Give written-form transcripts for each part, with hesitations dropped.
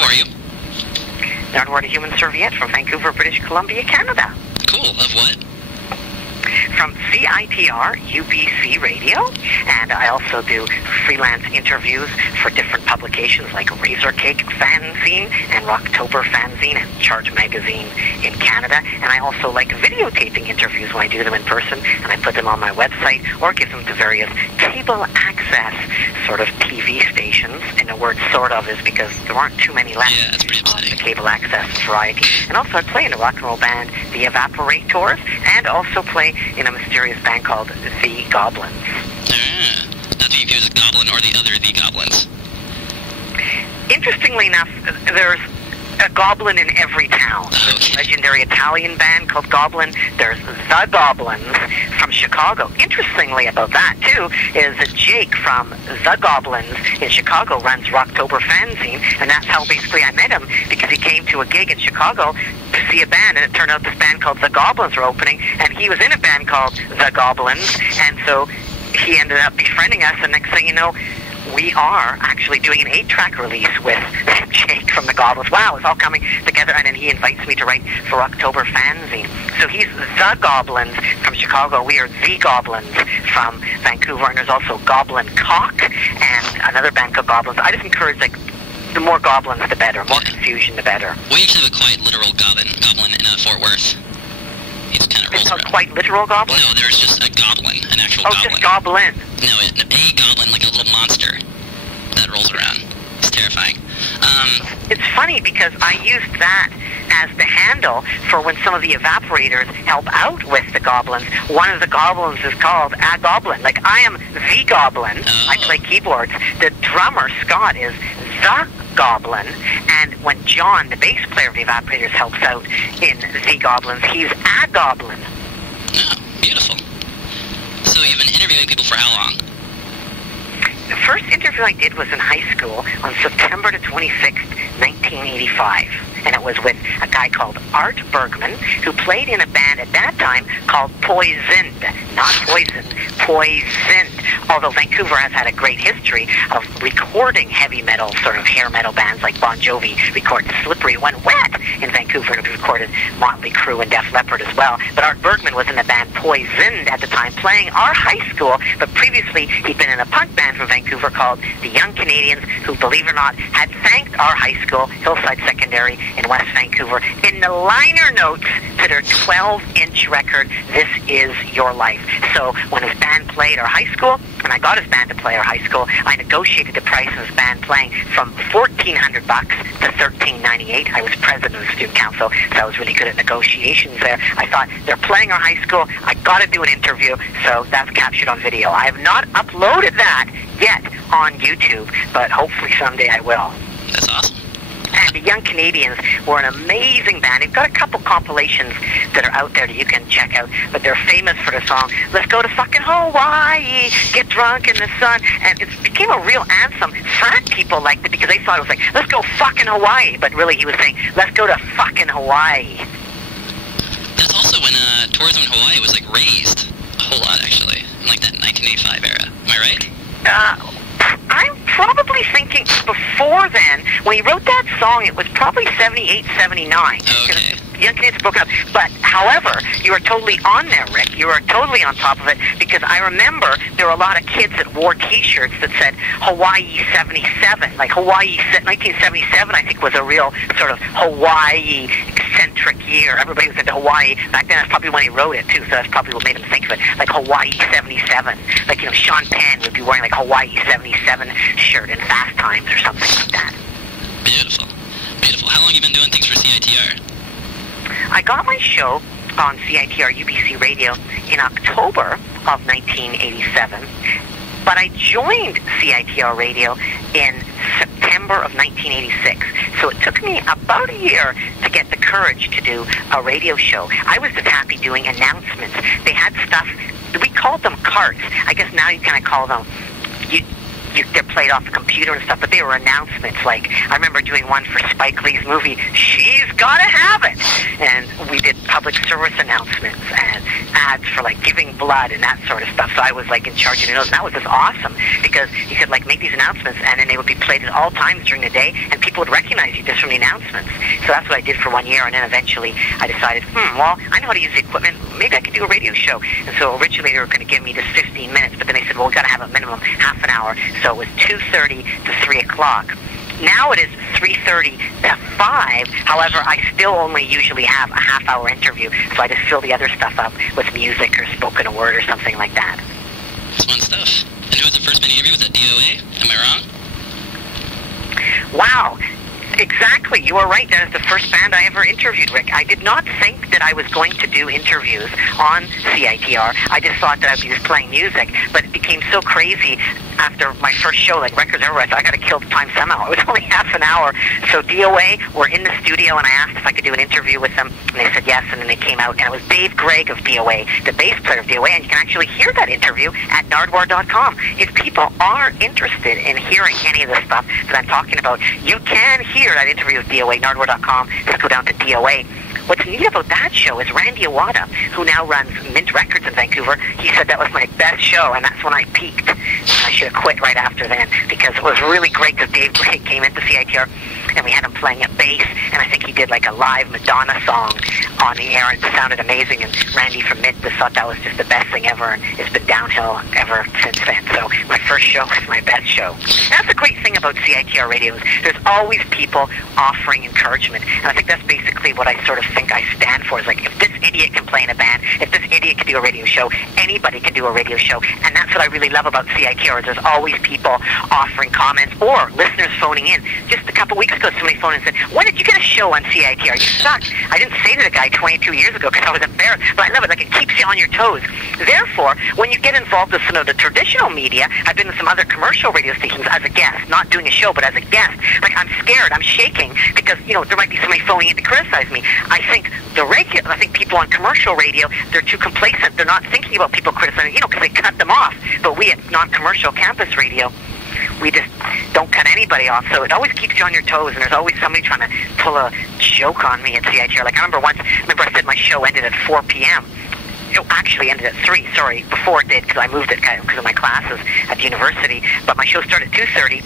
Who are you? Nardwuar, the human serviette from Vancouver, British Columbia, Canada. Cool. Of what? From CITR, UBC Radio, and I also do freelance interviews for different publications like Razor Cake Fanzine and Rocktober Fanzine and Charge Magazine in Canada, and I also like videotaping interviews when I do them in person, and I put them on my website or give them to various cable access sort of TV stations, and the word sort of is because there aren't too many left on the cable access variety. And also I play in a rock and roll band, The Evaporators, and also play in a mysterious band called The Goblins. Not the confused with Goblin or the other The Goblins. Interestingly enough, there's a goblin in every town. Okay. A legendary Italian band called Goblin. There's The Goblins from Chicago. Interestingly about that, too, is that Jake from The Goblins in Chicago runs Rocktober Fanzine, and that's how basically I met him, because he came to a gig in Chicago to see a band, and it turned out this band called The Goblins were opening, and he was in a band called The Goblins, and so he ended up befriending us, and next thing you know, we are actually doing an 8-track release with Jake from The Goblins. Wow, it's all coming together, and then he invites me to write for October Fanzine. So he's The Goblins from Chicago. We are The Goblins from Vancouver, and there's also Goblin Cock and another band called Goblins. I just encourage, like, the more goblins, the better. More confusion, the better. We actually have a quite literal goblin in Fort Worth. He's kind of rolls around. Quite literal goblin? No, there's just a goblin, an actual goblin. Oh, just goblin. No, a goblin, like a little monster that rolls around. It's terrifying. It's funny because I used that as the handle for when some of the evaporators help out with the goblins. One of the goblins is called a goblin. Like, I am the goblin. Oh. I play keyboards. The drummer, Scott, is the goblin. And when John, the bass player of the evaporators, helps out in the goblins, he's a goblin. Oh, beautiful. So you've been interviewing people for how long? The first interview I did was in high school on September the 26th, 1985. And it was with a guy called Art Bergman, who played in a band at that time called Poisoned. Not Poison, Poisoned. Although Vancouver has had a great history of recording heavy metal, sort of hair metal bands like Bon Jovi recorded Slippery When Wet in Vancouver, and recorded Motley Crue and Def Leppard as well. But Art Bergman was in the band Poisoned at the time, playing our high school, but previously he'd been in a punk band from Vancouver called the Young Canadians, who, believe it or not, had thanked our high school, Hillside Secondary in West Vancouver, in the liner notes to their 12-inch record, This Is Your Life. So when his band played our high school, and I got his band to play our high school, I negotiated the price of his band playing from $1,400 to $1,398. I was president of the student council, so I was really good at negotiations there. I thought, they're playing our high school, I got to do an interview, so that's captured on video. I have not uploaded that yet on YouTube, but hopefully someday I will. That's awesome. And the Young Canadians were an amazing band. They've got a couple compilations that are out there that you can check out, but they're famous for the song, Let's Go to Fucking Hawaii, Get Drunk in the Sun, and it became a real anthem. Frat people liked it because they thought it was like, let's go fucking Hawaii, but really he was saying, let's go to fucking Hawaii. That's also when tourism in Hawaii was, like, raised a whole lot, actually, in, like, that 1985 era. Am I right? I'm probably thinking before then. When he wrote that song, it was probably 78, 79. Okay. Young Canadians broke up. But, however, you are totally on there, Rick. You are totally on top of it, because I remember there were a lot of kids that wore T-shirts that said Hawaii 77. Like, Hawaii 1977, I think, was a real sort of Hawaii eccentric year. Everybody was into Hawaii. Back then, that's probably when he wrote it, too, so that's probably what made him think of it. Like Hawaii 77. Like, you know, Sean Penn would be wearing, like, Hawaii 77 shirt in Fast Times or something like that. Beautiful. Beautiful. How long have you been doing things for CITR? I got my show on CITR UBC Radio in October of 1987, but I joined CITR Radio in September of 1986. So it took me about a year to get the courage to do a radio show. I was just happy doing announcements. They had stuff, we called them carts. I guess now you kind of call them, they're played off the computer and stuff, but they were announcements. Like, I remember doing one for Spike Lee's movie, She's Gotta Have It! And we did public service announcements and ads for, like, giving blood and that sort of stuff. So I was, like, in charge of the news. And that was just awesome, because you could, like, make these announcements, and then they would be played at all times during the day, and people would recognize you just from the announcements. So that's what I did for 1 year, and then eventually I decided, well, I know how to use the equipment. Maybe I could do a radio show. And so originally they were going to give me just 15 minutes, but then they said, well, we got to have a minimum half an hour. So it was 2:30 to 3 o'clock. Now it is 3:30 to 5. However, I still only usually have a half-hour interview, so I just fill the other stuff up with music or spoken word or something like that. That's fun stuff. And who was the first band you interviewed? Was that DOA? Am I wrong? Wow. Exactly. You are right. That is the first band I ever interviewed, Rick. I did not think that I was going to do interviews on CITR. I just thought that I'd be just playing music, but it became so crazy after my first show, like records everywhere. I thought I got to kill the time somehow. It was only half an hour. So DOA were in the studio, and I asked if I could do an interview with them, and they said yes, and then they came out, and it was Dave Gregg of DOA, the bass player of DOA, and you can actually hear that interview at Nardwuar.com. If people are interested in hearing any of the stuff that I'm talking about, you can hear that interview with DOA, Nardwuar.com. Just go down to DOA. What's neat about that show is Randy Iwata, who now runs Mint Records in Vancouver, he said that was my best show, and that's when I peaked. I should have quit right after then, because it was really great, because Dave Gregg came into CITR, and we had him playing a bass, and I think he did like a live Madonna song on the air, and it sounded amazing, and Randy from Mint just thought that was just the best thing ever, and it's been downhill ever since then. So my first show was my best show. And that's the great thing about CITR radio, is there's always people offering encouragement, and I think that's basically what I sort of think I stand for, is like, if this idiot can play in a band, if this idiot can do a radio show, anybody can do a radio show. And that's what I really love about CITR, is there's always people offering comments or listeners phoning in. Just a couple weeks ago, somebody phoned in and said, when did you get a show on CITR? You suck. I didn't say to the guy 22 years ago because I was embarrassed, but I love it. Like, it keeps you on your toes. Therefore, when you get involved with some of the traditional media, I've been to some other commercial radio stations as a guest, not doing a show, but as a guest. Like, I'm scared, I'm shaking, because, you know, there might be somebody phoning in to criticize me. I think people on commercial radio, they're too complacent. They're not thinking about people criticizing, you know, because they cut them off. But we at non-commercial campus radio, we just don't cut anybody off. So it always keeps you on your toes, and there's always somebody trying to pull a joke on me at CITR. Like, I remember I said my show ended at 4 p.m. It actually ended at 3, sorry, before it did, because I moved it because of my classes at the university. But my show started at 2:30.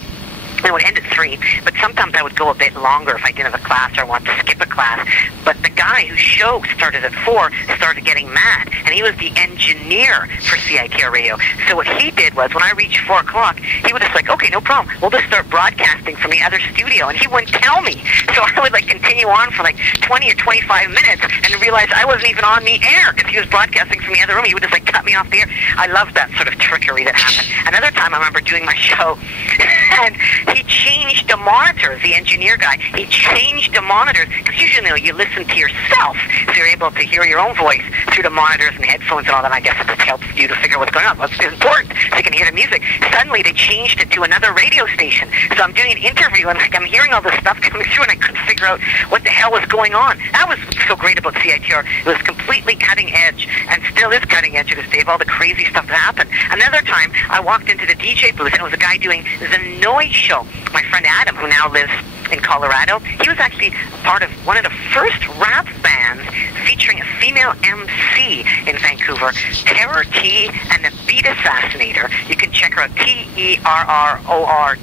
It would end at 3, but sometimes I would go a bit longer if I didn't have a class or I wanted to skip a class. But the guy whose show started at 4 started getting mad, and he was the engineer for CITR radio. So what he did was, when I reached 4 o'clock, he was just like, okay, no problem, we'll just start broadcasting from the other studio, and he wouldn't tell me. So I would like continue on for like 20 or 25 minutes and realize I wasn't even on the air because he was broadcasting from the other room. He would just like cut me off the air. I loved that sort of trickery that happened. Another time I remember doing my show, and he changed the monitors, the engineer guy. He changed the monitors, because usually, you know, you listen to yourself, so you're able to hear your own voice through the monitors and the headphones and all that. I guess it just helps you to figure out what's going on. It's important, so you can hear the music. Suddenly, they changed it to another radio station. So I'm doing an interview, and like, I'm hearing all this stuff coming through, and I couldn't figure out what the hell was going on. That was so great about CITR. It was completely cutting edge, and still is cutting edge to this day, of all the crazy stuff that happened. Another time, I walked into the DJ booth, and it was a guy doing the Noise Show. My friend Adam, who now lives in Colorado, he was actually part of one of the first rap bands featuring a female MC in Vancouver, Terror T and the Beat Assassinator. You can check her out, Terrort,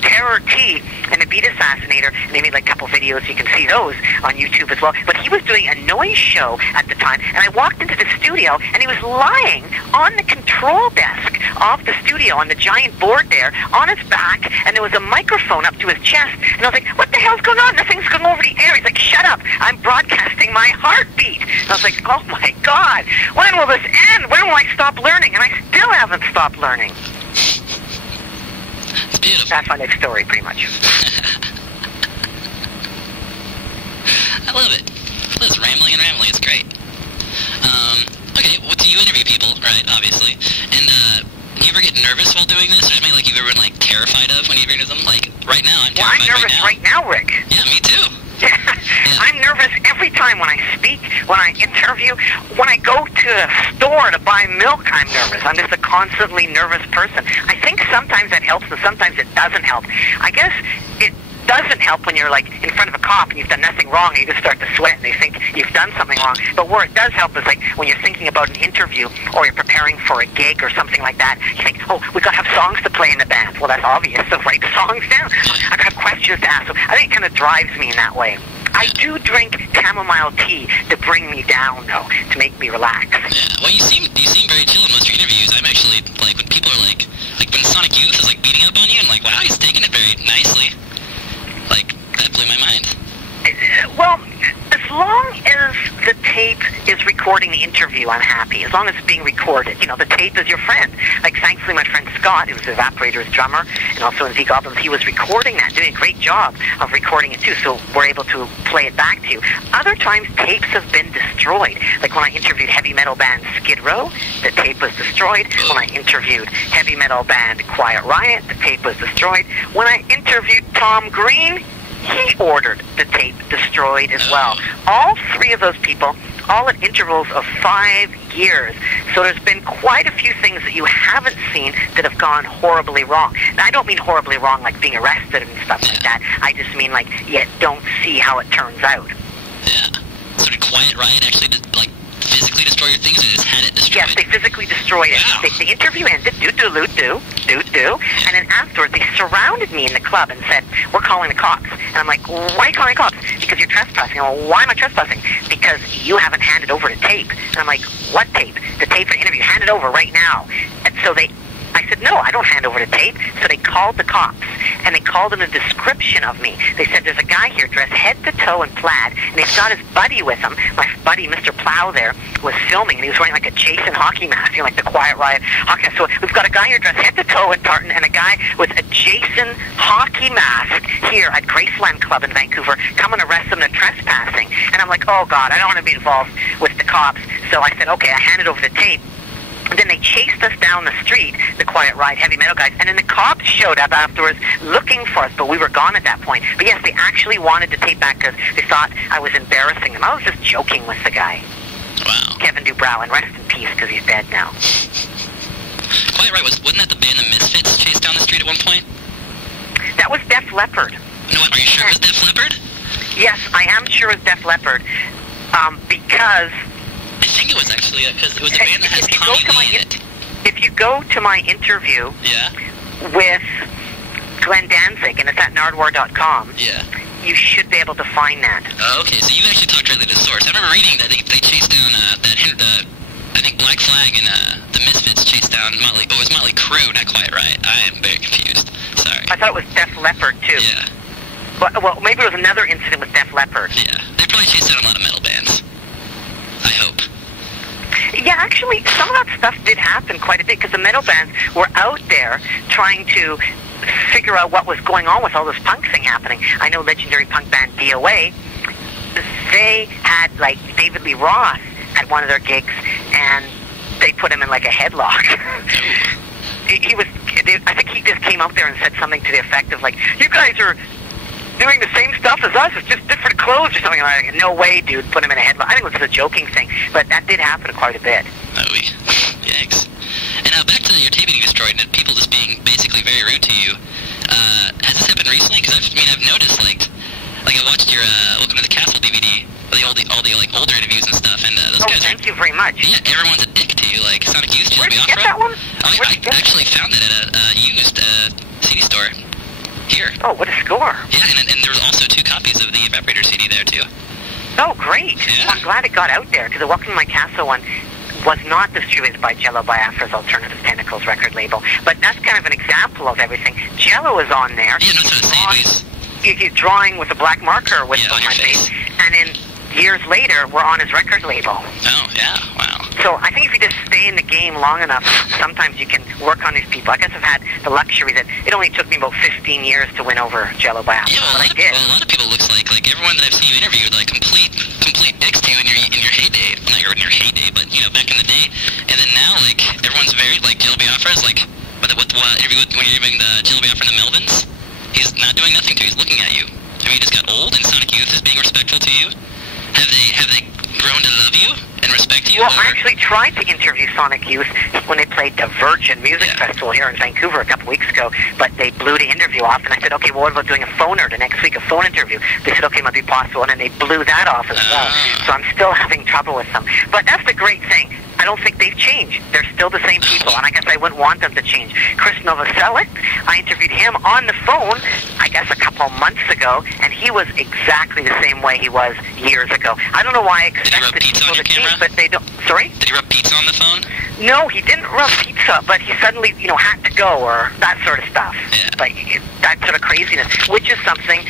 Terror T and the Beat Assassinator, and they made like a couple videos. You can see those on YouTube as well. But he was doing a noise show at the time, and I walked into the studio, and he was lying on the control desk of the studio, on the giant board there, on his back, and there was a microphone up to his chest, and I was like, what the hell's going on? Nothing's going over the air. He's like, shut up, I'm broadcasting my heartbeat. And I was like, oh my God, when will this end? When will I stop learning? And I still haven't stopped learning. It's beautiful. That's my next story, pretty much. I love it. It's rambling and rambling. It's great. Okay, well, do you interview people, right, obviously, and you ever get nervous while doing this, or something like you've ever been like terrified of when you interview them? Like right now, I'm terrified. Well, I'm nervous right now, Rick. Yeah, me too. Yeah. I'm nervous every time when I speak, when I interview, when I go to a store to buy milk, I'm nervous. I'm just a constantly nervous person. I think sometimes that helps and sometimes it doesn't help. I guess it doesn't help when you're like in front of a cop and you've done nothing wrong and you just start to sweat and they think you've done something wrong. But where it does help is like when you're thinking about an interview or you're preparing for a gig or something like that. You think, oh, we got to have songs to play in the band. Well, that's obvious, so write the songs down. I got to have questions to ask. So I think it kind of drives me in that way. I do drink chamomile tea to bring me down, though, to make me relax. Yeah. Well, you seem very chill in most of your interviews. I'm actually like when people are like when Sonic Youth is like beating up on you and like, wow, he's taking it very nicely. Like that blew my mind. Well, as long as the tape is recording the interview, I'm happy. As long as it's being recorded. You know, the tape is your friend. Like, thankfully, my friend Scott, who was Evaporator's drummer, and also in Z Goblins, he was recording that, doing a great job of recording it, too, so we're able to play it back to you. Other times, tapes have been destroyed. Like, when I interviewed heavy metal band Skid Row, the tape was destroyed. When I interviewed heavy metal band Quiet Riot, the tape was destroyed. When I interviewed Tom Green, he ordered the tape destroyed as well. All three of those people, all at intervals of 5 years. So there's been quite a few things that you haven't seen that have gone horribly wrong. Now, I don't mean horribly wrong like being arrested and stuff like that. I just mean like you don't see how it turns out. Yeah. So did Quiet Riot actually like physically destroy your things or just had it destroyed? Yes, they physically destroyed it. Wow. The interview ended, and then afterwards they surrounded me in the club and said, we're calling the cops. And I'm like, why are you calling the cops? Because you're trespassing. Well, why am I trespassing? Because you haven't handed over the tape. And I'm like, what tape? The tape for the interview. Hand it over right now. And so I said, no, I don't hand over the tape. So they called the cops, and they called in a description of me. They said, there's a guy here dressed head to toe in plaid, and he's got his buddy with him. My buddy, Mr. Plow there, was filming, and he was wearing like a Jason hockey mask, you know, like the Quiet Riot hockey mask. So we've got a guy here dressed head to toe in tartan, and a guy with a Jason hockey mask here at Graceland Club in Vancouver, coming to arrest him for trespassing. And I'm like, oh, God, I don't want to be involved with the cops. So I said, okay, I handed over the tape. And then they chased us down the street, the Quiet Riot heavy metal guys, and then the cops showed up afterwards looking for us, but we were gone at that point. But yes, they actually wanted the tape back because they thought I was embarrassing them. I was just joking with the guy. Wow. Kevin Dubrow, and rest in peace because he's dead now. Quiet Riot, wasn't that the band the Misfits chased down the street at one point? That was Def Leppard. No, are you sure it was Def Leppard? Yes, I am sure it was Def Leppard because... I think it was actually, because it was a band that has Tommy Lee in it. If you go to my interview with Glenn Danzig, and it's at Nardwuar.com, you should be able to find that. Oh, okay, so you've actually talked directly to the source. I remember reading that they chased down I think Black Flag and the Misfits chased down Motley. Oh, it was Motley Crue, not Quiet Riot. I am very confused. Sorry. I thought it was Def Leppard, too. Yeah. Well, maybe it was another incident with Def Leppard. Yeah, they probably chased down a lot of metal bands. I hope. Yeah, actually, some of that stuff did happen quite a bit because the metal bands were out there trying to figure out what was going on with all this punk thing happening. I know legendary punk band DOA, they had, like, David Lee Roth at one of their gigs, and they put him in, like, a headlock. I think he just came out there and said something to the effect of, like, you guys are doing the same stuff as us, it's just different clothes or something like that. No way, dude, put him in a headlock. I think it was just a joking thing, but that did happen quite a bit. Oh, yikes. And back to your tape being destroyed and people just being basically very rude to you. Has this happened recently? Because I've noticed, like I watched your Welcome to the Castle DVD, all the like older interviews and stuff, and those guys thank you very much. Yeah, everyone's a dick to you. Like Sonic Youth just be off. Where'd you get that one? I actually found it at a used CD store. Here. Oh, what a score. Yeah, and there was also 2 copies of the Evaporator CD there, too. Oh, great. Yeah. Well, I'm glad it got out there, because the Welcome to My Castle one was not distributed by Jello Biafra's Alternative Tentacles record label. But that's kind of an example of everything. Jello is on there. Yeah, no, that's what I'm saying. He's drawing with a black marker with on my face. And then years later, we're on his record label. Oh, yeah, wow. So I think if you just stay in the game long enough, sometimes you can work on these people. I guess I've had the luxury that it only took me about 15 years to win over Jello Biafra. Yeah, well, but I did. Well, a lot of people looks like everyone that I've seen you interviewed, like complete dicks to you in your heyday. Well, not in your heyday, but you know, back in the day. And then now, like everyone's very like Jello Biafra is like when you're interviewing the Jello Biafra and the Melvins, he's not doing nothing to you. He's looking at you. I mean, he just got old, and Sonic Youth is being respectful to you. Have they grown to love you and respect you? Well, I actually tried to interview Sonic Youth when they played the Virgin Music Festival here in Vancouver a couple weeks ago, but they blew the interview off, and I said, okay, well, what about doing a phoner the next week, a phone interview? They said, okay, it might be possible, and then they blew that off as well. So I'm still having trouble with them. But that's the great thing. I don't think they've changed. They're still the same people, and I guess I wouldn't want them to change. Chris Novoselic, I interviewed him on the phone, I guess a couple months ago, and he was exactly the same way he was years ago. I don't know why I expected people to change, but they don't. Sorry? Did he rub pizza on the phone? No, he didn't rub pizza, but he suddenly, had to go, or that sort of stuff. Yeah. Like, that sort of craziness, which is something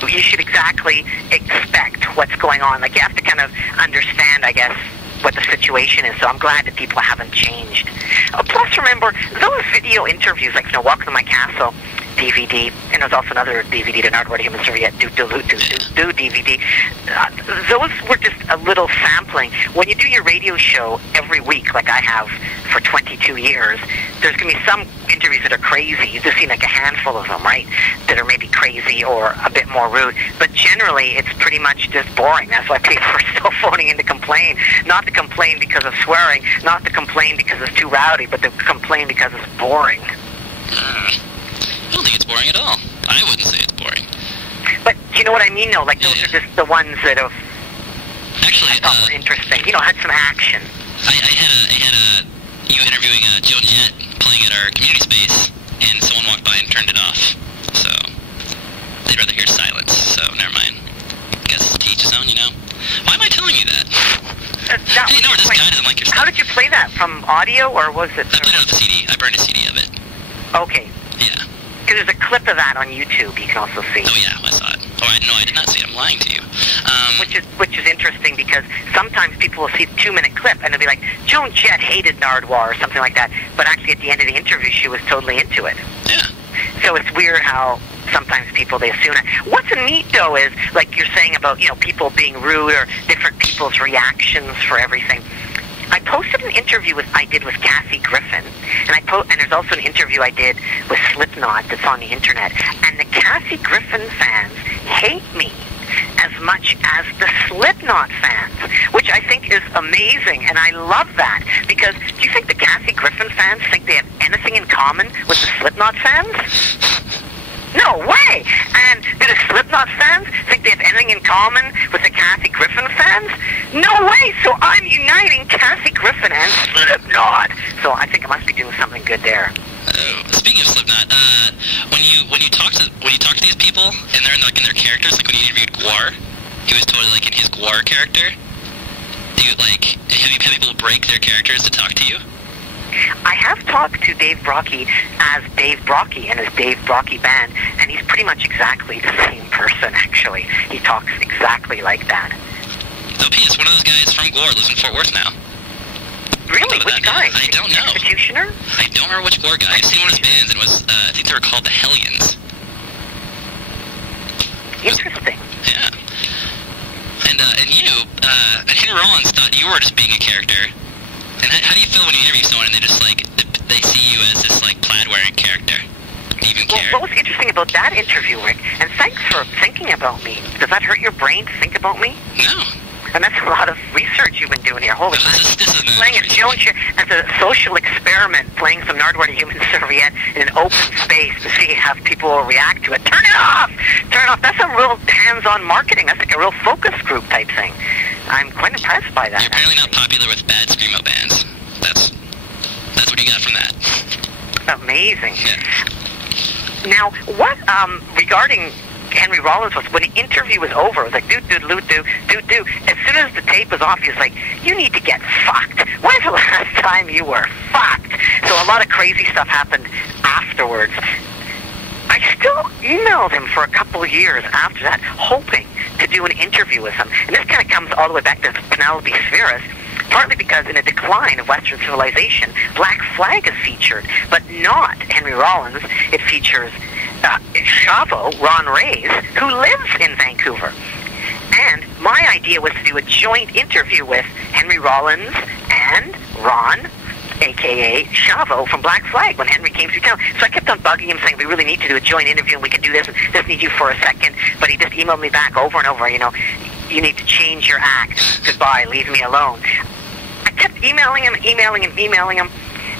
you should exactly expect what's going on. Like, you have to kind of understand, I guess, what the situation is, so I'm glad that people haven't changed. Plus, remember, those video interviews, like, Welcome to My Castle DVD, and there's also another DVD, the Nardwuar Human Serviette Do DVD. Those were just a little sampling. When you do your radio show every week, like I have for 22 years, there's going to be some interviews that are crazy. You've just seen like a handful of them, right, that are maybe crazy or a bit more rude. But generally, it's pretty much just boring. That's why people are still phoning in to complain. Not to complain because of swearing, not to complain because it's too rowdy, but to complain because it's boring. I don't think it's boring at all. I wouldn't say it's boring. But you know what I mean, though? Like, those are just the ones that have actually were interesting. Had some action. I had you interviewing Joe and Jet playing at our community space, and someone walked by and turned it off. So they'd rather hear silence. So never mind. I guess to each his own, Why am I telling you that? Hey, no, this guy doesn't like your stuff. How did you play that? From audio, or was it? I played it off the CD. I burned a CD of it. Okay. Yeah. Because there's a clip of that on YouTube you can also see. Oh yeah, I saw it. Oh, I did not see it. I'm lying to you. Which is interesting, because sometimes people will see a 2-minute clip and they'll be like, Joan Jett hated Nardwuar or something like that, but actually at the end of the interview she was totally into it. Yeah. So it's weird how sometimes people, they assume that. What's neat, though, is, like you're saying about, people being rude or different people's reactions for everything. I posted an interview I did with Kathy Griffin, and there's also an interview I did with Slipknot that's on the internet. And the Kathy Griffin fans hate me as much as the Slipknot fans, which I think is amazing, and I love that. Because do you think the Kathy Griffin fans think they have anything in common with the Slipknot fans? No way! And do the Slipknot fans think they have anything in common with the Kathy Griffin fans? No way! So I'm uniting Kathy Griffin and Slipknot. So I think I must be doing something good there. Speaking of Slipknot, when you talk to these people and they're in their characters, like when you interviewed Gwar, he was totally like in his Gwar character. Do you have people break their characters to talk to you? I have talked to Dave Brocky as Dave Brocky and his Dave Brocky band, and he's pretty much exactly the same person, actually. He talks exactly like that. So, P.S., one of those guys from Gwar lives in Fort Worth now. Really? Which guy? I don't know. Executioner? I don't remember which Gwar guy. I've seen one of his bands, and it was, I think they were called the Hellions. Interesting. Yeah. And you, Henry Rollins thought you were just being a character. And how do you feel when you interview someone and they just, they see you as this, plaid-wearing character? Do you even care? Well, what was interesting about that interview, Rick, and thanks for thinking about me. Does that hurt your brain to think about me? No. And that's a lot of research you've been doing here. Holy crap. This is playing as a social experiment, playing some Nardwuar Human Serviette in an open space to see how people will react to it. Turn it off! Turn it off. That's a real hands-on marketing. That's like a real focus group type thing. I'm quite impressed by that. You're apparently not popular with bad screamo bands. That's what you got from that. Amazing. Yeah. Now, what regarding Henry Rollins was, when the interview was over, it was like, do. As soon as the tape was off, he was like, you need to get fucked. When's the last time you were fucked? So a lot of crazy stuff happened afterwards. I still emailed him for a couple of years after that, hoping to do an interview with him. And this kind of comes all the way back to Penelope Spheris, partly because in the decline of Western civilization, Black Flag is featured, but not Henry Rollins. It features Chavo, Ron Reyes, who lives in Vancouver. And my idea was to do a joint interview with Henry Rollins and Ron, a.k.a. Chavo from Black Flag, when Henry came through town. So I kept on bugging him, saying, we really need to do a joint interview, and we can do this, and just need you for a second. But he just emailed me back over and over, you need to change your act. Goodbye, leave me alone. I kept emailing him,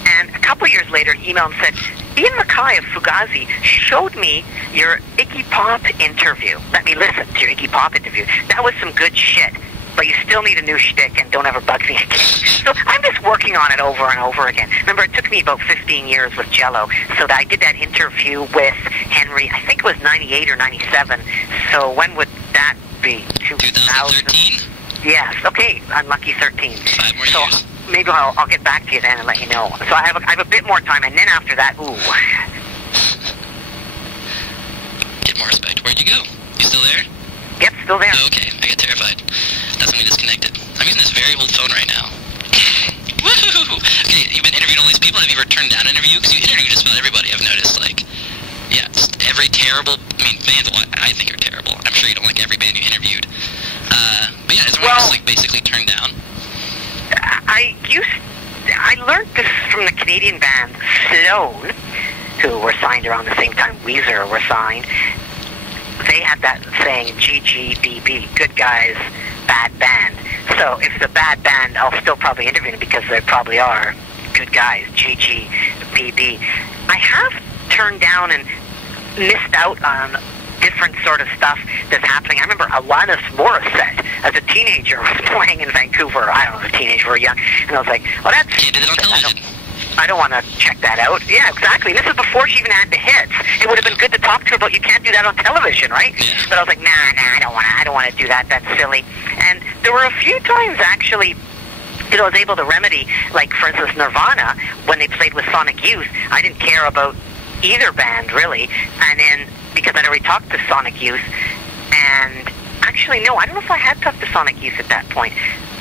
and a couple years later, he emailed and said, Ian Mackay of Fugazi showed me your Iggy Pop interview. Let me listen to your Iggy Pop interview. That was some good shit, but you still need a new shtick, and don't ever bug me again. So I'm just working on it over and over again. Remember, it took me about 15 years with Jello, so that I did that interview with Henry, I think it was 98 or 97. So when would that be? 2013? Yes, okay, unlucky 13. 5 more years. Maybe I'll get back to you then and let you know. So I have a bit more time, and then after that, ooh. Get more respect. Where'd you go? You still there? Yep, still there. Oh, okay, I got terrified. That's when we disconnected. I'm using this very old phone right now. Woohoo! Okay, you've been interviewing all these people. Have you ever turned down an interview? Because you interview just about everybody, I've noticed. Like, yeah, just every terrible, bands I think are terrible. I'm sure you don't like every band you interviewed. But yeah, is there one just, like, basically turned down? I learned this from the Canadian band Sloan, who were signed around the same time Weezer were signed. They had that saying, GGBB, good guys, bad band. So if it's a bad band, I'll still probably interview them because they probably are good guys, GGBB. I have turned down and missed out on different sort of stuff that's happening. I remember Alanis Morissette as a teenager was playing in Vancouver. I don't know, as a teenager, we were young. And I was like, well, that's... You did it on television. I don't want to check that out. Yeah, exactly. This is before she even had the hits. It would have been good to talk to her about you can't do that on television, right? Yeah. But I was like, nah, I don't want to do that. That's silly. And there were a few times, actually, that I was able to remedy, like, for instance, Nirvana, when they played with Sonic Youth, I didn't care about either band, really. And then, because I'd already talked to Sonic Youth, and actually, no, I don't know if I had talked to Sonic Youth at that point.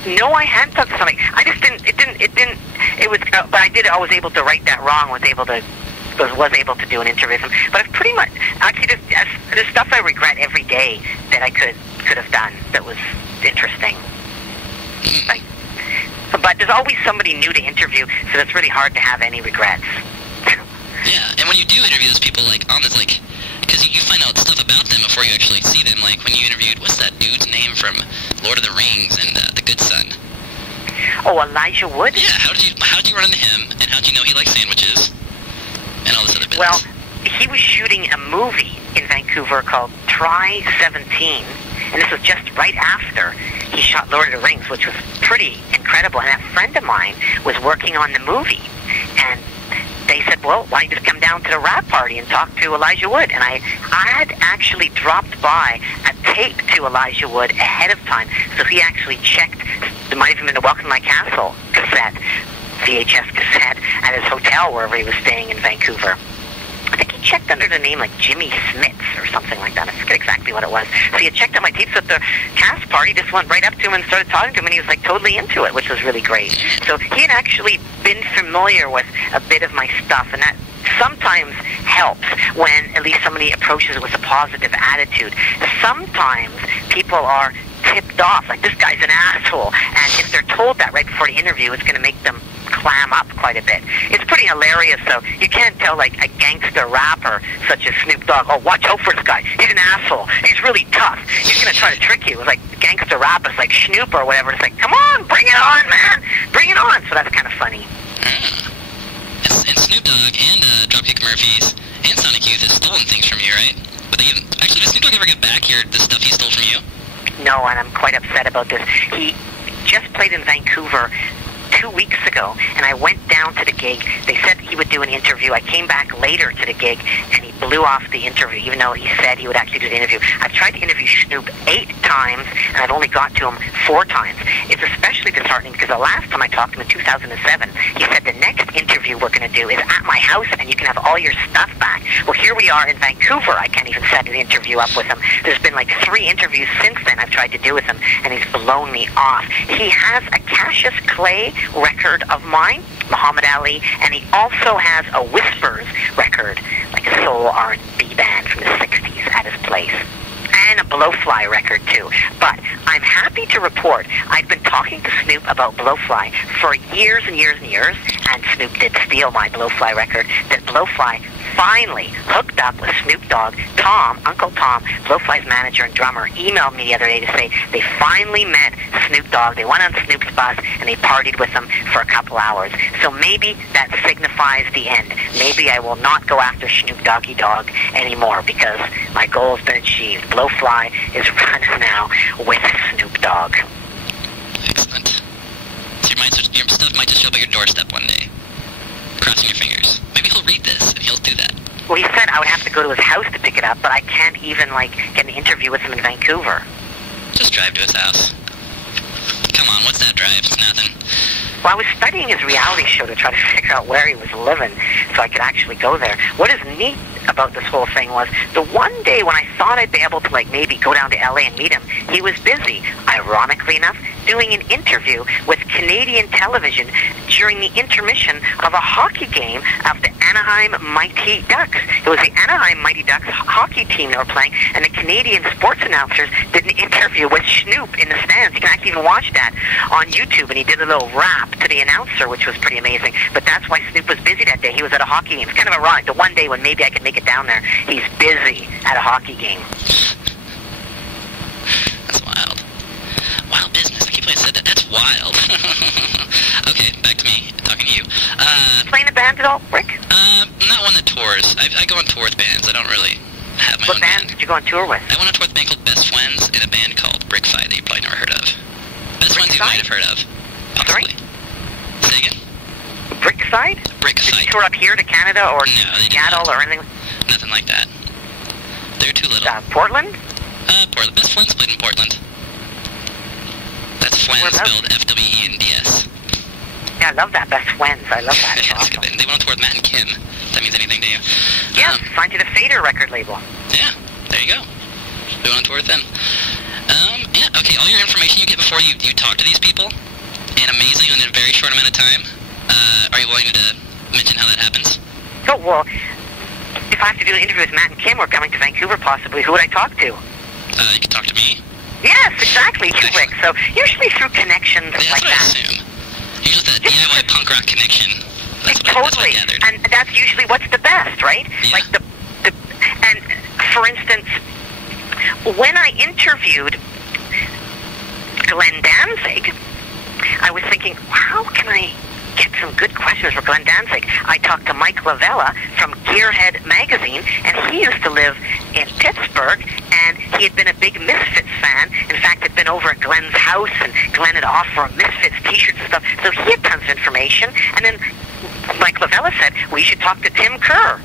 No, I hadn't talked to Sonic. I just didn't, it was, but I was able to right that wrong, was able to do an interview with him. But I've pretty much, actually, there's stuff I regret every day that I could have done that was interesting. Like, but there's always somebody new to interview, so it's really hard to have any regrets. Yeah, and when you do interview those people, like, on this, like, because you find out stuff about them before you actually see them, like, when you interviewed, what's that dude's name from Lord of the Rings and The Good Son? Oh, Elijah Wood? Yeah, how did you run into him, and how did you know he likes sandwiches, and all this other business? Well, he was shooting a movie in Vancouver called Try 17, and this was just right after he shot Lord of the Rings, which was pretty incredible, and a friend of mine was working on the movie, and they said, well, why don't you just come down to the rap party and talk to Elijah Wood? And I had actually dropped by a tape to Elijah Wood ahead of time, so he actually checked, there might have even been a Welcome to My Castle cassette, VHS cassette, at his hotel wherever he was staying in Vancouver. I think he checked under the name like Jimmy Smits or something like that. I forget exactly what it was. So he had checked out my tapes at the cast party, just went right up to him and started talking to him, and he was like totally into it, which was really great. So he had actually been familiar with a bit of my stuff, and that sometimes helps when at least somebody approaches it with a positive attitude. Sometimes people are tipped off, like, this guy's an asshole, and if they're told that right before the interview, it's going to make them clam up quite a bit. It's pretty hilarious, though. You can't tell, like, a gangster rapper such as Snoop Dogg, oh, watch out for this guy, he's an asshole, he's really tough, he's going to try to trick you. It's like gangster rappers like Snoop or whatever, it's like, come on, bring it on, man, bring it on. So that's kind of funny. And Snoop Dogg and Dropkick Murphys and Sonic Youth has stolen things from you, right? But they even, actually, does Snoop Dogg ever get back the stuff he stole from you? No, and I'm quite upset about this. He just played in Vancouver 2 weeks ago, and I went down to the gig. They said he would do an interview. I came back later to the gig, and he blew off the interview, even though he said he would actually do the interview. I've tried to interview Snoop 8 times, and I've only got to him 4 times. It's especially disheartening because the last time I talked to him in 2007, he said the next interview we're going to do is at my house, and you can have all your stuff back. Well, here we are in Vancouver. I can't even set an interview up with him. There's been like 3 interviews since then I've tried to do with him, and he's blown me off. He has a Cassius Clay record of mine, Muhammad Ali, and he also has a Whispers record, like a soul R&B band from the 60s at his place. And a Blowfly record, too. But I'm happy to report I've been talking to Snoop about Blowfly for years and years and years, and Snoop did steal my Blowfly record, that Blowfly finally hooked up with Snoop Dogg. Tom, Uncle Tom, Blowfly's manager and drummer, emailed me the other day to say they finally met Snoop Dogg. They went on Snoop's bus and they partied with him for a couple hours. So maybe that signifies the end. Maybe I will not go after Snoop Doggy Dogg anymore because my goal has been achieved. Blowfly is running now with Snoop Dogg. Excellent. So your stuff might just show up at your doorstep one day. Crossing your fingers. Maybe he'll read this and he'll do that. Well, he said I would have to go to his house to pick it up, but I can't even, get an interview with him in Vancouver. Just drive to his house. Come on, what's that drive? It's nothing. Well, I was studying his reality show to try to figure out where he was living so I could actually go there. What is neat about this whole thing was the one day when I thought I'd be able to, maybe go down to LA and meet him, he was busy, ironically enough, doing an interview with Canadian television during the intermission of a hockey game of the Anaheim Mighty Ducks. It was the Anaheim Mighty Ducks hockey team that were playing, and the Canadian sports announcers did an interview with Snoop in the stands. You can actually even watch that on YouTube, and he did a little rap to the announcer, which was pretty amazing. But that's why Snoop was busy that day. He was at a hockey game. It's kind of ironic. The one day when maybe I could make it down there, he's busy at a hockey game. That's wild. Wild business. I can't believe I said that. That's wild. Okay, back to me, talking to you. Playing a band at all, Rick? Not one that tours. I go on tour with bands. I don't really have my own What band did you go on tour with? I went on tour with a band called Best Friends and a band called Brick Fight that you probably never heard of. Best Friends you might have heard of. Possibly. Sorry? Say again? Brickside? Brick Did Fight. you tour up here to Canada or No, they did Seattle not. or anything? Nothing like that. They're too little. Portland? Portland. Best Friends played in Portland. That's Friends Whereabouts? spelled F-W-E-N-D-S. Yeah, I love that. Best Friends. I love that. It's Yeah, that's a awesome. good band. They went on tour with Matt and Kim. If that means anything to you. Yes, signed to the Fader record label. Yeah, there you go. We went on tour with them. Yeah, okay, all your information you get before you talk to these people, and amazing in a very short amount of time. Are you willing to mention how that happens? Oh, well, if I have to do an interview with Matt and Kim or coming to Vancouver possibly, who would I talk to? You can talk to me. Yes, exactly, you, Rick. So usually through connections Yeah, like that's what I that. assume. Here's that DIY punk rock connection. That's what Totally. I gathered. And that's usually what's the best, right? Yeah. And for instance, when I interviewed Glenn Danzig, I was thinking, how can I get some good questions for Glenn Danzig? I talked to Mike Lavella from Gearhead magazine, and he used to live in Pittsburgh, and he had been a big Misfits fan. In fact, had been over at Glenn's house, and Glenn had offered him Misfits t-shirts and stuff. So he had tons of information. And then Mike Lavella said, well, you should talk to Tim Kerr,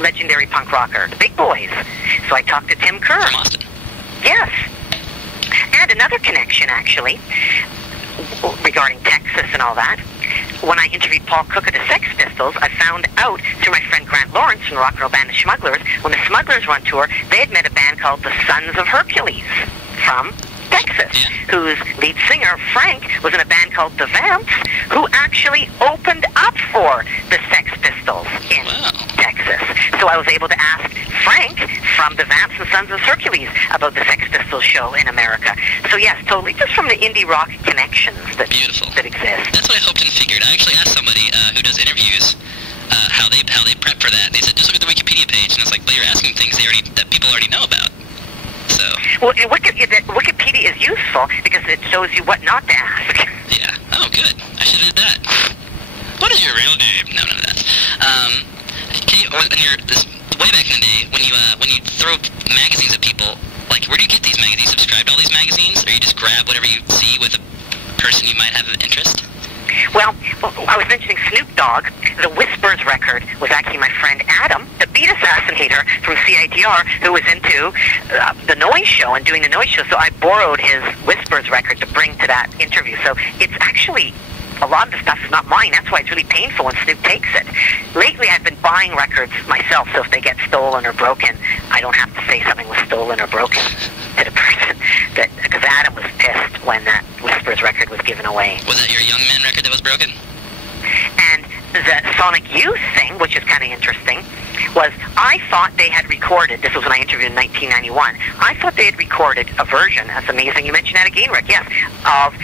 legendary punk rocker, the Big Boys. So I talked to Tim Kerr. From Austin. Yes. And another connection, actually, regarding Texas and all that. When I interviewed Paul Cook of the Sex Pistols, I found out through my friend Grant Lawrence from the rock and roll band The Smugglers, when the Smugglers were on tour, they had met a band called the Sons of Hercules from Texas, whose lead singer, Frank, was in a band called The Vamps, who actually opened up for the Sex Pistols in Texas. So I was able to ask Frank from The Vamps and Sons of Hercules about the Sex Pistols show in America. So yes, totally, just from the indie rock connections that exist. That's what I hoped and figured. I actually asked somebody who does interviews how they prep for that. They said, just look at the Wikipedia page. And I was like, but you're asking things that people already know about. So. Well, Wikipedia is useful because it shows you what not to ask. Yeah. Oh, good. I should have did that. What is your real name? No, none of that. Way back in the day, when you throw magazines at people, like, where do you get these magazines? Do you subscribe to all these magazines, or you just grab whatever you see with a person you might have an interest? Well, I was mentioning Snoop Dogg. The Whispers record was actually my friend Adam, the beat assassinator from CITR, who was into the Noise Show and doing the Noise Show. So I borrowed his Whispers record to bring to that interview. So it's actually, a lot of the stuff is not mine. That's why it's really painful when Snoop takes it. Lately, I've been buying records myself, so if they get stolen or broken, I don't have to say something was stolen or broken to the person. Because Adam was pissed when that Whispers record was given away. Was that your Young Man record that was broken? And the Sonic Youth thing, which is kind of interesting, was I thought they had recorded, this was when I interviewed in 1991, I thought they had recorded a version, that's amazing, you mentioned that again, Rick, yes, of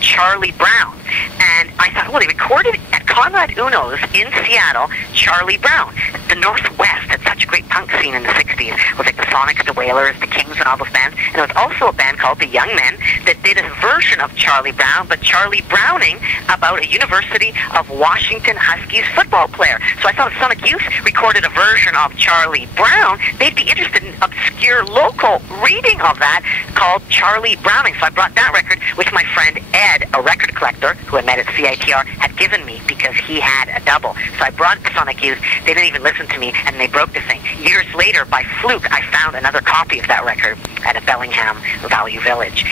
Charlie Brown. And I thought, well, they recorded at Conrad Uno's in Seattle, Charlie Brown. The Northwest had such a great punk scene in the 60s with like the Sonics, the Wailers, the Kings, and all those bands. And there was also a band called the Young Men that did a version of Charlie Brown, but Charlie Browning, about a University of Washington Huskies football player. So I thought if Sonic Youth recorded a version of Charlie Brown, they'd be interested in obscure local reading of that called Charlie Browning. So I brought that record, which my friend Ed, a record collector who I met at CITR, had given me because he had a double. So I brought it to Sonic Youth. They didn't even listen to me, and they broke the thing. Years later, by fluke, I found another copy of that record at a Bellingham Value Village.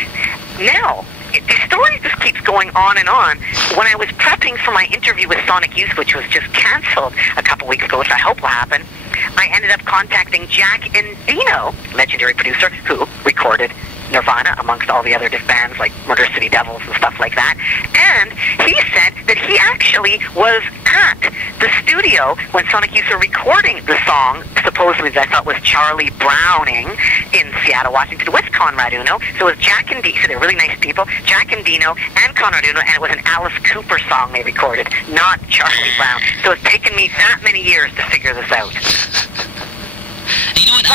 Now, the story just keeps going on and on. When I was prepping for my interview with Sonic Youth, which was just canceled a couple weeks ago, which I hope will happen, I ended up contacting Jack Endino, legendary producer, who recorded Nirvana amongst all the other bands like Murder City Devils and stuff like that. And he said that he actually was at the studio when Sonic Youth were recording the song, supposedly that I thought was Charlie Browning, in Seattle, Washington, with Conrad Uno. So it was Jack and Dino, so they're really nice people, Jack and Dino and Conrad Uno, and it was an Alice Cooper song they recorded, not Charlie Brown. So it's taken me that many years to figure this out. You know what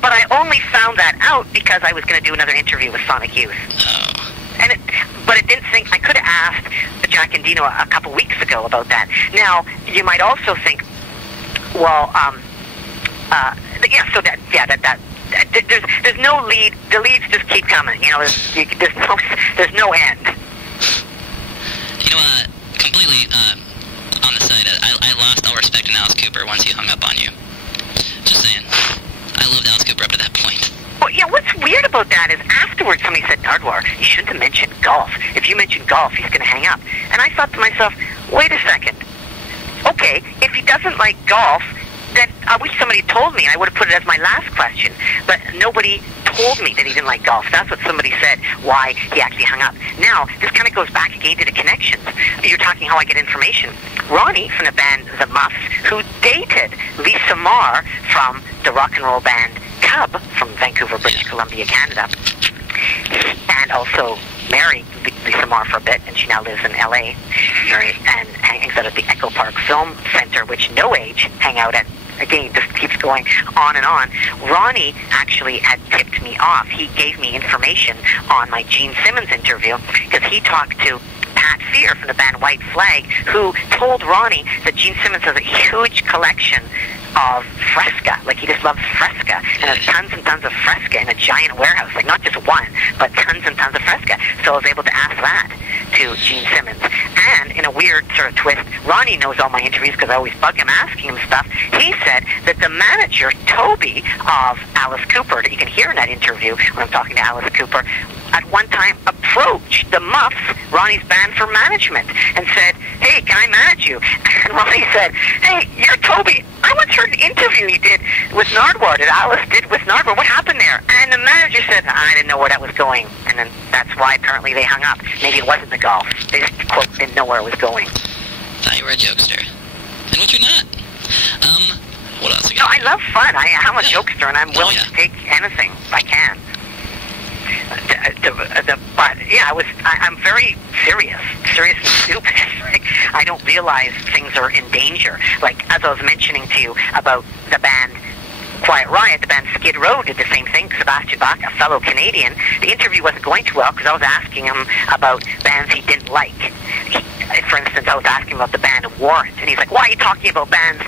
But I only found that out because I was going to do another interview with Sonic Youth. Oh. But it didn't think, I could have asked Jack and Dino a couple weeks ago about that. Now, you might also think, well, there's no lead. The leads just keep coming. You know, there's no end. You know, completely on the side, I lost all respect in Alice Cooper once he hung up on you. Just saying. I loved Alice Cooper up to that point. Well, yeah, what's weird about that is afterwards somebody said, Nardwuar, you shouldn't have mentioned golf. If you mention golf, he's going to hang up. And I thought to myself, wait a second. Okay, if he doesn't like golf, then I wish somebody told me. I would have put it as my last question. But nobody told me that he didn't like golf. That's what somebody said, why he actually hung up. Now, this kind of goes back again to the connections. You're talking how I get information. Ronnie from the band The Muffs, who dated Lisa Marr from the rock and roll band Cub from Vancouver, British Columbia, Canada, and also married Lisa Marr for a bit, and she now lives in L.A. and hangs out at the Echo Park Film Center, which No Age hang out at. Again, just keeps going on and on. Ronnie actually had tipped me off. He gave me information on my Gene Simmons interview because he talked to Pat Fear from the band White Flag, who told Ronnie that Gene Simmons has a huge collection of Fresca. Like, he just loves Fresca, and has tons and tons of Fresca in a giant warehouse. Like, not just one, but tons and tons of Fresca. So I was able to ask that to Gene Simmons. And in a weird sort of twist, Ronnie knows all my interviews because I always bug him asking him stuff. He said that the manager, Toby, of Alice Cooper, that you can hear in that interview when I'm talking to Alice Cooper, at one time approached the Muffs, Ronnie's band, for management and said, hey, can I manage you? And Ronnie said, hey, you're Toby. I once heard an interview you did with Nardwuar, that Alice did with Nardwuar. What happened there? And the manager said, I didn't know where that was going. And then that's why apparently they hung up. Maybe it wasn't the golf. They just, quote, didn't know where it was going. Thought you were a jokester. And what you're not. What else? No, I love fun. I'm a jokester, and I'm willing to take anything if I can. But yeah, I'm very serious and stupid. Like, I don't realize things are in danger. Like, as I was mentioning to you about the band Quiet Riot, the band Skid Row did the same thing. Sebastian Bach, a fellow Canadian, the interview wasn't going too well because I was asking him about bands he didn't like. For instance, I was asking about the band Warrant, and he's like, why are you talking about bands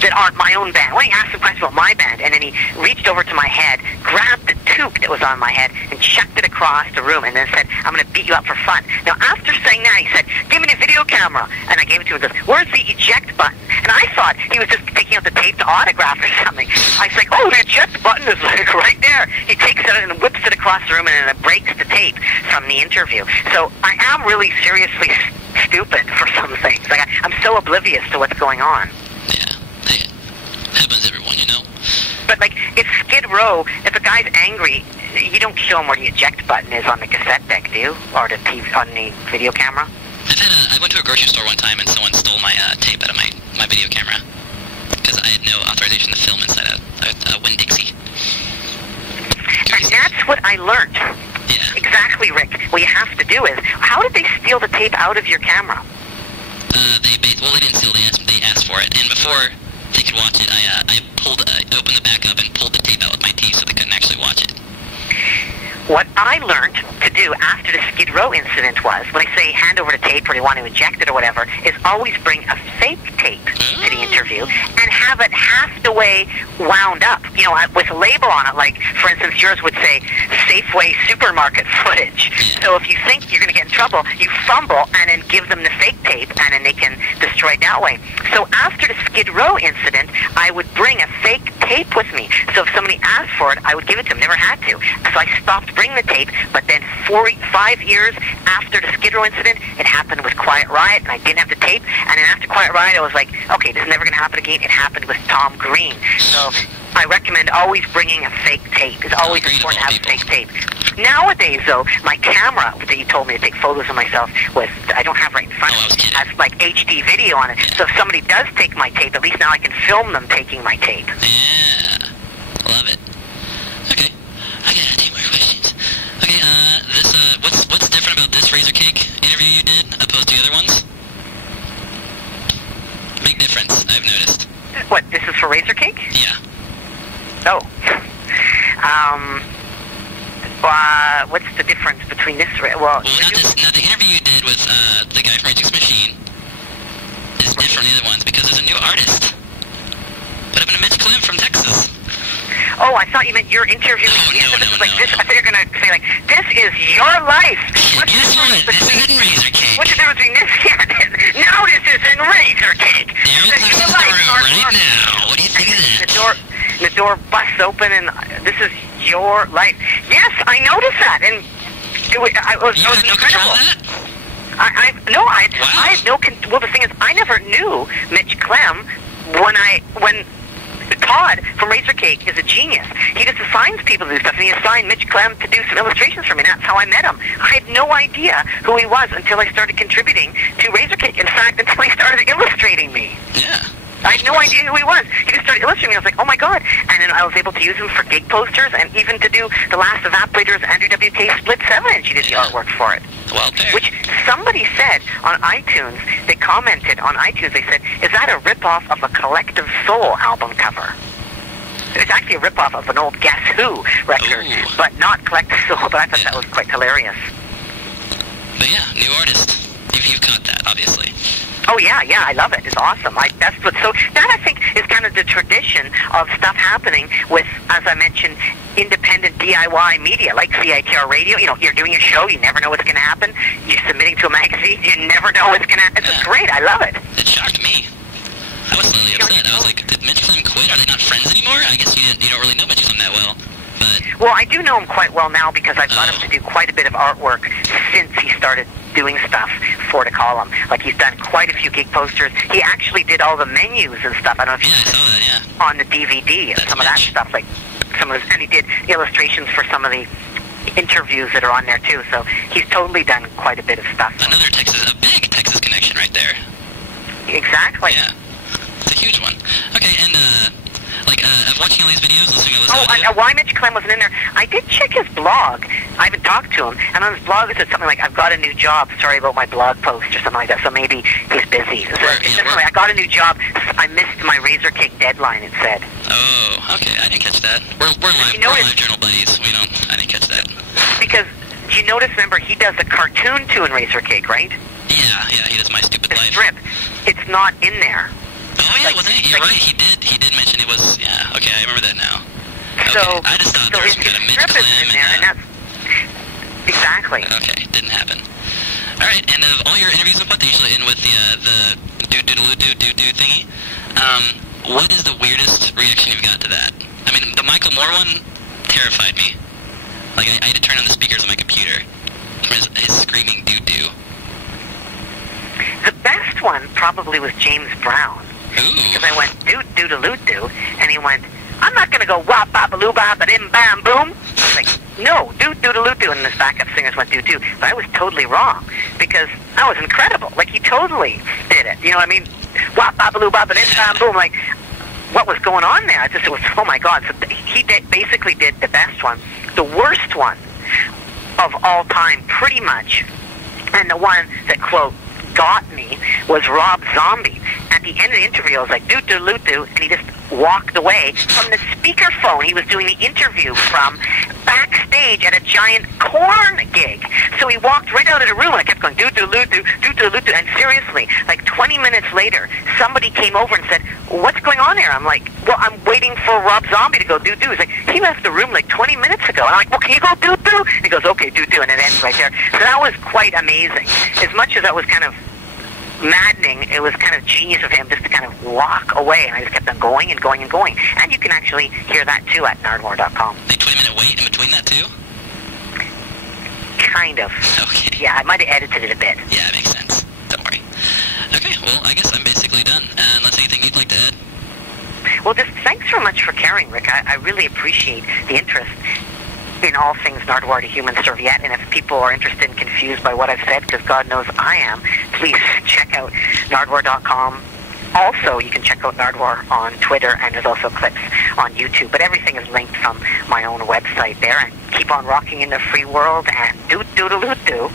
that aren't my own band? Why don't you ask some questions about my band? And then he reached over to my head, grabbed the toque that was on my head, and chucked it across the room, and then said, I'm going to beat you up for fun. Now, after saying that, he said, give me the video camera. And I gave it to him and goes, where's the eject button? And I thought he was just taking out the tape to autograph or something. I was like, oh, the eject button is like right there. He takes it and whips it across the room, and then it breaks the tape from the interview. So I am really seriously stupid for some things. Like, I'm so oblivious to what's going on. Yeah. Hey, happens to everyone, you know? But, like, it's Skid Row. If a guy's angry, you don't show him where the eject button is on the cassette deck, do you? Or the TV, on the video camera? I went to a grocery store one time and someone stole my tape out of my video camera because I had no authorization to film inside a Winn-Dixie. And that's what I learned. Yeah. Exactly, Rick. What you have to do is, how did they steal the tape out of your camera? They didn't steal. They asked for it, and before they could watch it, I opened the back up and pulled the tape out with my teeth so they couldn't actually watch it. What I learned to do after the Skid Row incident was, when I say hand over the tape or they want to inject it or whatever, is always bring a fake tape to the interview and have it half the way wound up, you know, with a label on it. Like, for instance, yours would say Safeway supermarket footage. So if you think you're going to get in trouble, you fumble and then give them the fake tape, and then they can destroy it that way. So after the Skid Row incident, I would bring a fake tape with me. So if somebody asked for it, I would give it to them. Never had to. So I stopped bringing the tape, but then 5 years after the Skid Row incident, it happened with Quiet Riot, and I didn't have the tape. And then after Quiet Riot, I was like, okay, this is never going to happen again. It happened with Tom Green. So I recommend always bringing a fake tape. It's always important to have a fake tape. Nowadays, though, my camera that you told me to take photos of myself with, I don't have right in front of me, has like HD video on it. So if somebody does take my tape, at least now I can film them taking my tape. Yeah, love it. Okay, I got 8 more questions. Okay, what's different about this Razor Cake interview you did opposed to the other ones? Big difference, I've noticed. What, this is for Razor Cake? Yeah. Oh. What's the difference between this? Well, not the interview you did with the guy from Rage Machine is different than the other ones because there's a new artist. What happened to Mitch Clem from Texas? Oh, I thought you meant you're interviewing me. No. This, I thought you were going to say, like, this is your life. What's Guess what? This is in Razor Cake. What's the difference between this and now this is in Razor Cake? Daryl closes the room right now. What do you think of that? The door busts open, and this is your life. Yes, I noticed that, and I was incredible. I had no. Well, the thing is, I never knew Mitch Clem when Todd from Razor Cake is a genius. He just assigns people to do stuff, and he assigned Mitch Clem to do some illustrations for me. That's how I met him. I had no idea who he was until I started contributing to Razor Cake. In fact, until he started illustrating me. Yeah. I had no idea who he was. He just started illustrating me. I was like, oh my God. And then I was able to use him for gig posters and even to do The Last Evaporators, Andrew WK Split 7. She did the artwork for it. Well, there. Which somebody said on iTunes, they commented on iTunes, they said, is that a ripoff of a Collective Soul album cover? It's actually a ripoff of an old Guess Who record, but not Collective Soul, but I thought that was quite hilarious. But yeah, new artist. You've caught that, obviously. Oh, yeah, I love it. It's awesome. So that, I think, is kind of the tradition of stuff happening with, as I mentioned, independent DIY media, like CITR Radio. You know, you're doing a show, you never know what's going to happen. You're submitting to a magazine, you never know what's going to happen. It's great. I love it. It shocked me. I was slightly upset. I was like, did Mitch Clem quit? Are they not friends anymore? I guess you don't really know Mitch Clem that well. But well, I do know him quite well now because I've got him to do quite a bit of artwork since he started doing stuff for the column. Like, he's done quite a few gig posters. He actually did all the menus and stuff. I don't know if I saw that, yeah. On the DVD and some of that stuff. Like some of his, and he did illustrations for some of the interviews that are on there too. So he's totally done quite a bit of stuff. A big Texas connection right there. Exactly. Yeah, it's a huge one. Okay, and I'm watching all these videos, listening to all this audio. Why Mitch Clem wasn't in there? I did check his blog. I haven't talked to him, and on his blog it said something like, "I've got a new job. Sorry about my blog post," or something like that. So maybe he's busy. I got a new job. I missed my Razor Cake deadline. It said. Oh, okay. I didn't catch that. We're live journal buddies. I didn't catch that. Because you notice? Remember, he does a cartoon too in Razor Cake, right? Yeah. He does My Stupid Life. Strip. It's not in there. Oh yeah, wasn't it? You're right. He did mention it was. Yeah. Okay, I remember that now. Okay. So I just thought there was kind of Mitch Clem and that's exactly. Okay, didn't happen. All right, and of all your interviews and what they usually end with the do thingy. What is the weirdest reaction you've got to that? I mean, the Michael Moore one terrified me. Like I had to turn on the speakers on my computer. His screaming doo-doo. The best one probably was James Brown. Ooh. Because I went doo-doo-doo-doo, and he went, I'm not going to go wop-bop-a-loo-bop-a-dim-bam-boom. I was like, no, doo-doo-doo-doo, and his backup singers went doo-doo. But I was totally wrong, because that was incredible. Like, he totally did it. You know what I mean? Wop-bop-a-loo-bop-a-dim-bam-boom. Like, what was going on there? It was, oh my God. So he basically did the best one. The worst one of all time, pretty much. And the one that, quote, got me was Rob Zombie. At the end of the interview, I was like, doo-doo-loo-doo, and he just walked away from the speakerphone he was doing the interview from backstage at a giant corn gig. So he walked right out of the room, and I kept going, doo-doo-loo-doo, doo-doo-loo-doo, and seriously, like 20 minutes later, somebody came over and said, what's going on here? I'm like, well, I'm waiting for Rob Zombie to go doo-doo. He's like, he left the room like 20 minutes ago. And I'm like, well, can you go doo-doo? And he goes, okay, doo-doo, and it ends right there. So that was quite amazing. As much as that was kind of maddening, it was kind of genius of him just to kind of walk away, and I just kept on going and going and going. And you can actually hear that too at Nardwuar.com. The 20-minute wait in between that too? Kind of. Okay. Yeah, I might have edited it a bit. Yeah, it makes sense. Don't worry. Okay, well, I guess I'm basically done. Unless anything you'd like to add? Well, just thanks so much for caring, Rick. I really appreciate the interest in all things Nardwuar to Human Serviette, and if people are interested and confused by what I've said, because God knows I am, please check out Nardwuar.com. Also, you can check out Nardwuar on Twitter, and there's also clips on YouTube, but everything is linked from my own website there, and keep on rocking in the free world, and doodle-doodle-doo.